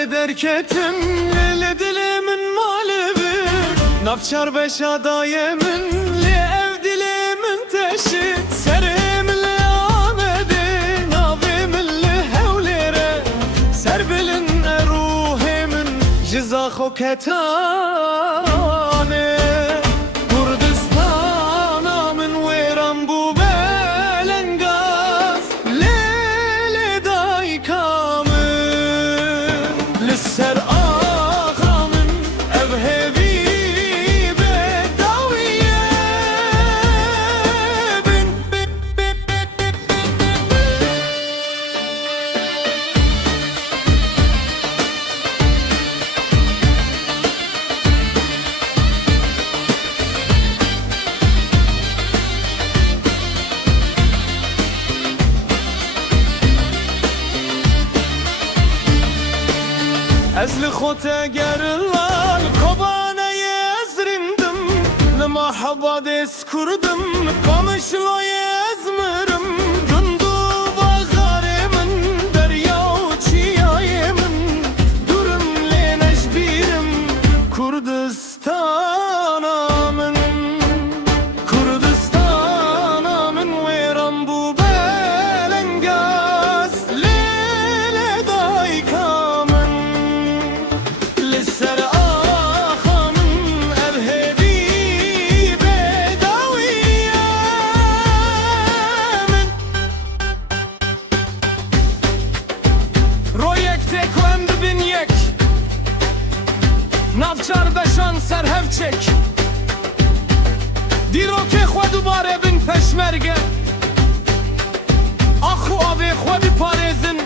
Dayı derketim li dilimin malevi Navçar beşa dayemin li ev dilimin teşi Serim li amedi navimin li hevlire Serbilin eruhimin cizahı ketane Kurdistana min veran bu belengaz Lili daykamın Lisser ağamın evhevi bedaviye Ez li xote gerlal kobane yezrindim Lima haba des kurdum kamışlo yezmirim Dundu bağarimin derya çiyayemin Durum le neşbirim Kurdistanamın Kurdistanamın veran bu belengaz Lele daykamın Lisser ağamın evhevi bedaviyemin Royek tek hem bin yek Navçar beşan serhevçek Diroke xwe dubare bin peşmerge Axu avê xwe biparêzin